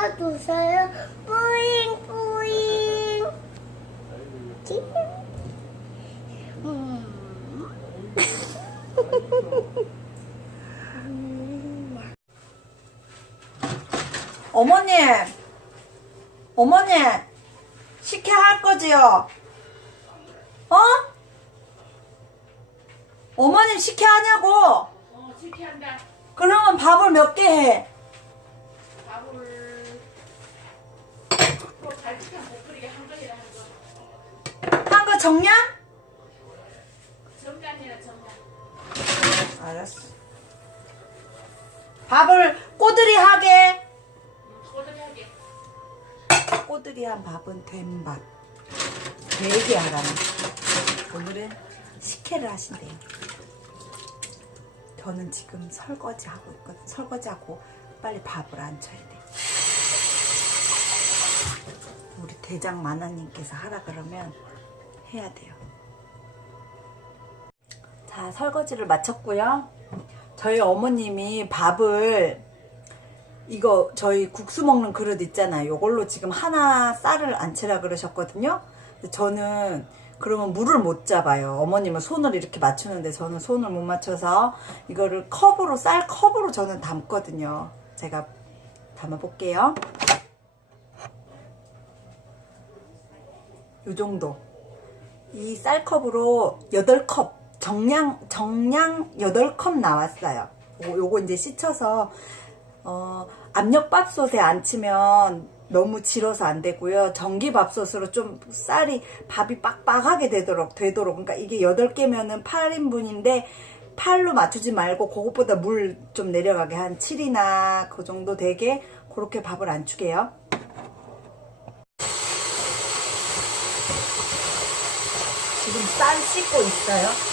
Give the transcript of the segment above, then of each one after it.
잡아주세요. 뿌잉 뿌잉. 찌. 음. 어머니, 어머니, 식혜 할 거지요? 어? 어머님 식혜 하냐고? 어, 지키한다. 그러면 밥을 몇 개 해? 한 거. 정량? 정간이라 정간. 알았어. 밥을 꼬들이 하게. 꼬들이 하게. 꼬들이 한 밥은 된 밥. 네개 하라는. 오늘은 식혜를 하신대요. 저는 지금 설거지 하고 있거든. 설거지하고 빨리 밥을 안 쳐야 돼. 우리 대장 만화님께서 하라 그러면 해야 돼요. 자, 설거지를 마쳤고요. 저희 어머님이 밥을 이거 저희 국수 먹는 그릇 있잖아요. 이걸로 지금 하나 쌀을 안 채라 그러셨거든요. 저는 그러면 물을 못 잡아요. 어머님은 손을 이렇게 맞추는데 저는 손을 못 맞춰서 이거를 컵으로 쌀 컵으로 저는 담거든요. 제가 담아 볼게요. 요 정도. 이 쌀컵으로 8컵 정량 정량 8컵 나왔어요. 요- 요거 이제 씻혀서 어, 압력밥솥에 안 치면 너무 질어서 안 되고요. 전기밥솥으로 좀 쌀이 밥이 빡빡하게 되도록 되도록 그러니까 이게 8개면은 8인분인데 8로 맞추지 말고 그것보다 물 좀 내려가게 한 7이나 그 정도 되게 그렇게 밥을 안 추게요. 지금 쌀 씻고 있어요.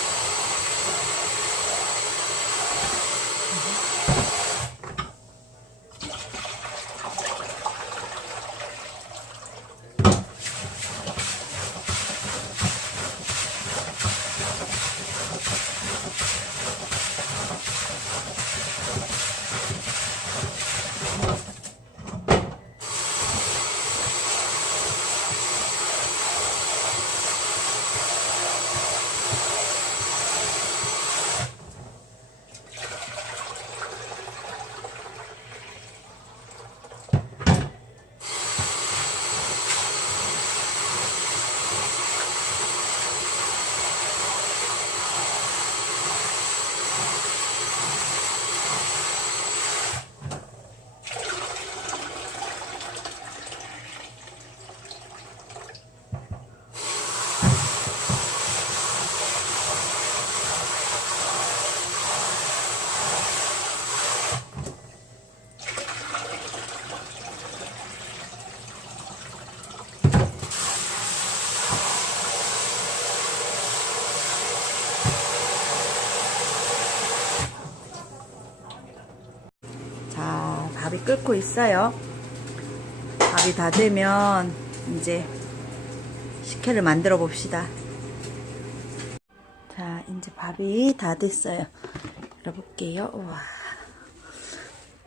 자, 밥이 끓고 있어요. 밥이 다 되면 이제 식혜를 만들어 봅시다. 자, 이제 밥이 다 됐어요. 열어볼게요. 우와.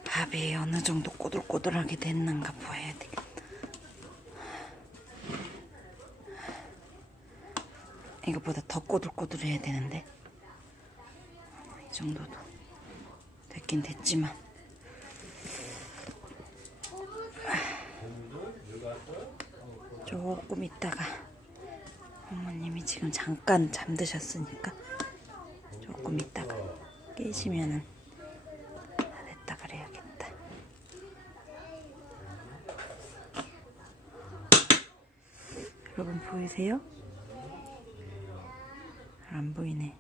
밥이 어느 정도 꼬들꼬들하게 됐는가 보여야 되겠다. 이거보다 더 꼬들꼬들해야 되는데. 이 정도도 됐긴 됐지만. 조금 있다가 어머님이 지금 잠깐 잠드셨으니까 조금 있다가 깨시면은 다 됐다 그래야겠다. 여러분 보이세요? 안 보이네.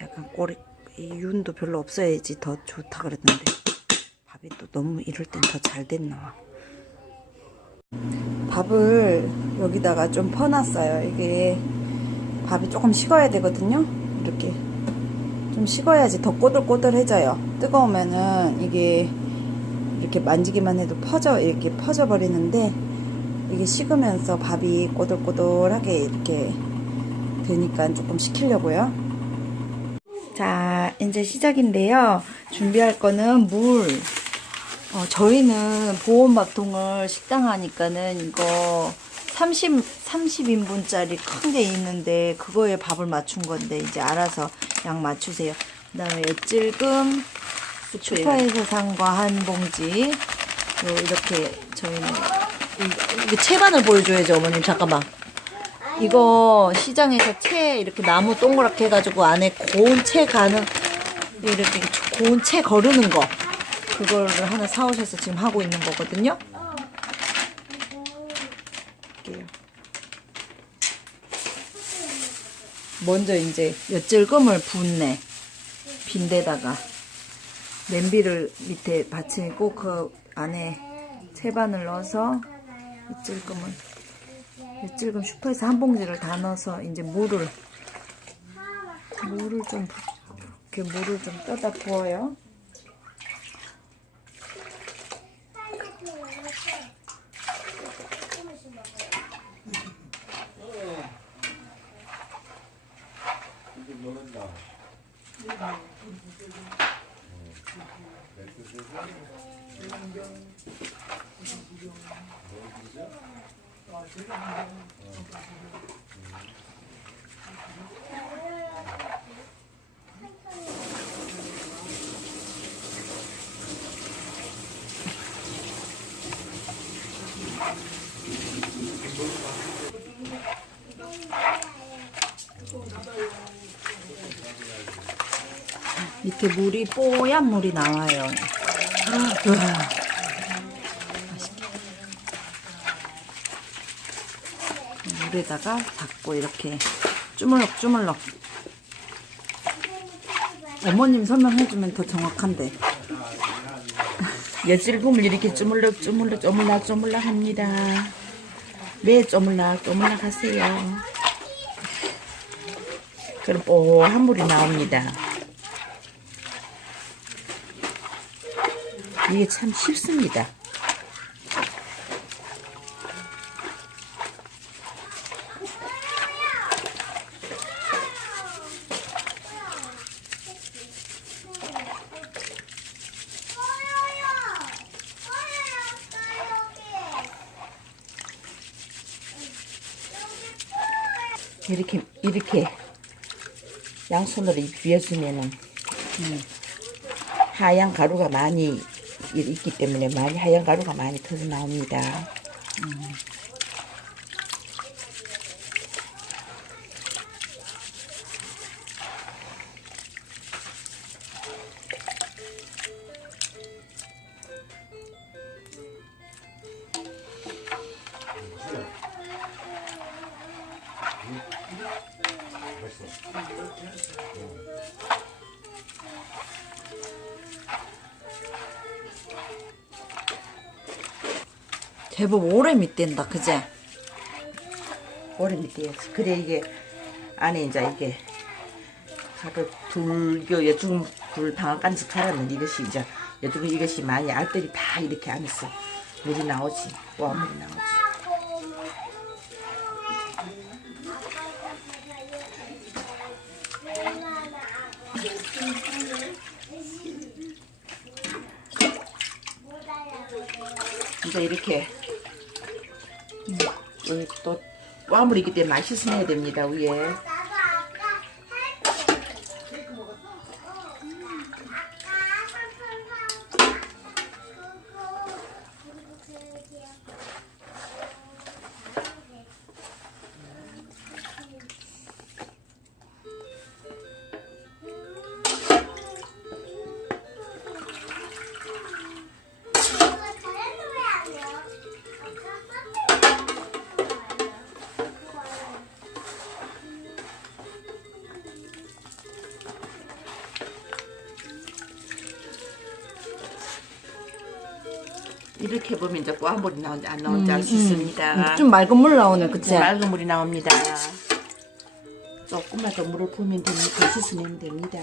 약간 꼬리 이 윤도 별로 없어야지 더 좋다 그랬는데 밥이 또 너무 이럴 땐 더 잘 됐나. 밥을 여기다가 좀 퍼놨어요. 이게 밥이 조금 식어야 되거든요. 이렇게 좀 식어야지 더 꼬들꼬들해져요. 뜨거우면은 이게 이렇게 만지기만 해도 퍼져 이렇게 퍼져 버리는데 이게 식으면서 밥이 꼬들꼬들하게 이렇게 되니까 조금 식히려고요. 자, 이제 시작인데요. 준비할 거는 물, 어, 저희는 보온밥통을 식당 하니까는 이거 30, 30인분짜리 큰 게 있는데 그거에 밥을 맞춘 건데 이제 알아서 양 맞추세요. 그 다음에 엿질금 슈퍼에서 산 거 한 봉지. 요 이렇게 저희는 이- 이거 채반을 보여줘야죠 어머님. 잠깐만. 이거 시장에서 채 이렇게 나무 동그랗게 해가지고 안에 고운 채 가는 이렇게 고운 채 거르는 거 그거를 하나 사오셔서 지금 하고 있는 거거든요. 먼저 이제 엿질금을 붓네 빈대다가 냄비를 밑에 받치고 그 안에 채반을 넣어서 엿질금을 엿질금 슈퍼에서 한 봉지를 다 넣어서 이제 물을 물을 좀 부- 이렇게 물을 좀 떠다 부어요. 감사합니다. 밑에 물이 뽀얀 물이 나와요. 우와. 물에다가 잡고 이렇게 주물럭 주물럭. 어머님 설명해주면 더 정확한데. 엿질금을 이렇게 쪼물럭 쪼물럭 쪼물락 쪼물락 합니다. 매 쪼물락 쪼물락 하세요. 그럼 뽀한 물이 나옵니다. 이게 참 쉽습니다. 이렇게 이렇게 양손으로 비벼주면은 음, 하얀 가루가 많이 있기 때문에 많이 하얀 가루가 많이 터져 나옵니다. 음. 제법 오래 밑댄다, 그제? 오래 밑에야지. 그래 이게 안에 이제 이게 자꾸 불교 여중 불 방앗간지 갈았는 이것이 이제 여중 이것이 많이 알들이 다 이렇게 안에서 물이 나오지. 와 물이 나오지. 이제 이렇게 음, 또 와물이기 때문에 맛있어야 됩니다 위에 이렇게 보면 이제 와물이 나오는지 안 나오는지 알 수 있습니다. 음, 좀 맑은 물 나오네, 그치? 이제 맑은 물이 나옵니다. 조금만 더 물을 부으면 됩니다 더 씻어내면 됩니다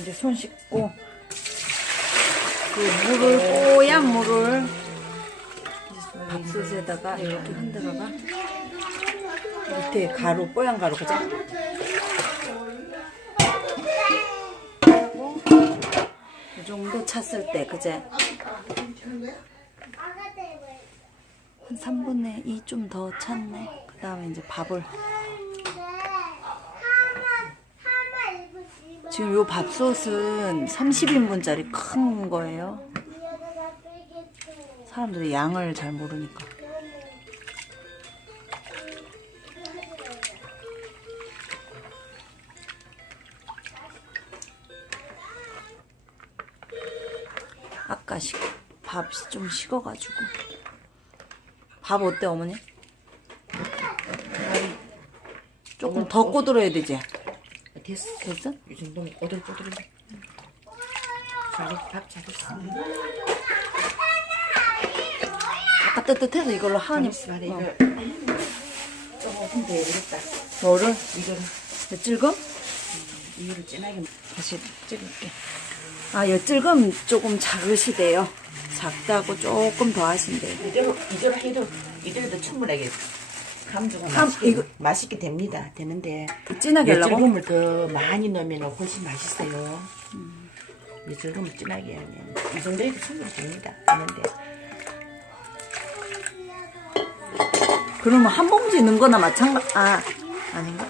이제 손 씻고 그 물을 뽀얀 물을 밥솥에다가 이렇게 흔들어가 밑에 가루 뽀얀 가루 그죠? 이 정도 찼을 때 그제? 한 3분의 2 좀 더 찼네. 그 다음에 이제 밥을 지금 요 밥솥은 30인분짜리 큰 거예요 사람들이 양을 잘 모르니까 아까 식, 밥이 좀 식어가지고 밥 어때 어머니? 조금 더 꼬들어야 되지? 됐어. 됐어? 이 정도면 오돌오돌해. 잘했, 밥 잘했어. 아까 뜨뜻해서 이걸로 하니 잘했어, 말해. 어. 이거 조금 더 해야겠다. 뭐를? 이거를, 엿질금? 이거를 진하게 다시 찍을게 아 엿질금 조금 작으시대요 작다고 조금 더 하신대요 이대로, 이대로 해도, 이대로도 충분하게 감주가 감- 맛있게, 이거- 맛있게 됩니다. 되는데. 더 진하게 하려고? 엿질금을 더 많이 넣으면 훨씬 맛있어요. 엿질금을 진하게 하면. 이 정도 해도 충분히 됩니다. 되는데. 그러면 한 봉지 넣은 거나 마찬가지 아 아닌가?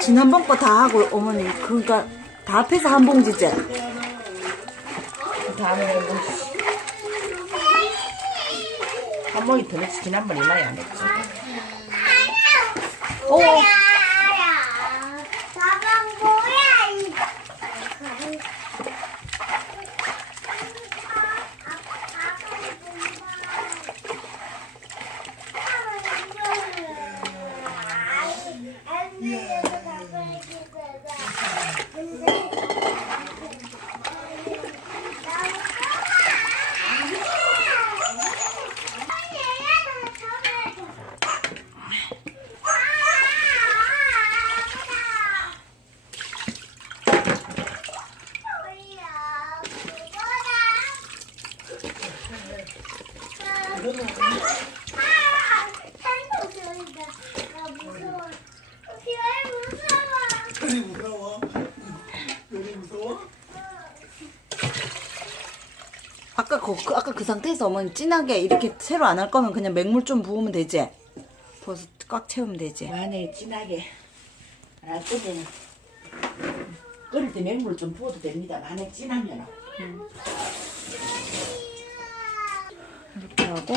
지난번 거 다 하고 어머니 그러니까 다 합해서 한 봉지지? 그 다음에 한 번. 한 번이 더 넣지. 지난번에 많이 안 했지. 오 무서워. 아까 그, 그- 아까 그 상태에서 어머니 진하게 이렇게 새로 안 할 거면 그냥 맹물 좀 부으면 되지? 부어서 꽉 채우면 되지? 만약에 진하게 안 끓이면 끓일 때 맹물을 좀 부어도 됩니다. 만약 진하면 하고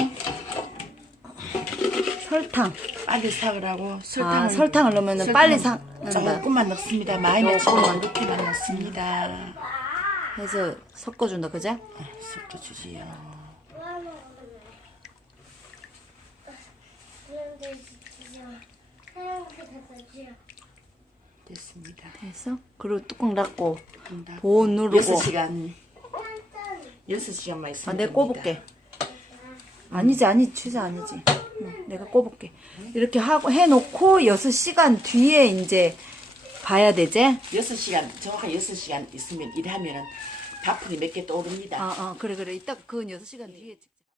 설탕 빨리 삭으라고 아 설탕을 설탕을 넣으면 빨리 삭는다 조금만 넣습니다. 많이 넣지 조금만. 넣기만 넣습니다. 해서 섞어준다 그제? 아, 섞어주지요. 됐습니다. 됐어? 그리고 뚜껑 닫고. 보온 누르고 6시간 6시간만 있으면 아, 내가 됩니다. 꼽을게. 아니지, 아니지, 취사 아니지. 응, 내가 꼽을게. 이렇게 하고, 해놓고, 6시간 뒤에 이제 봐야 되지? 6시간 정확한 6시간 있으면 일하면 은 밥풀이 몇 개 떠오릅니다. 아, 아, 그래, 그래. 이따 그건 6시간 뒤에.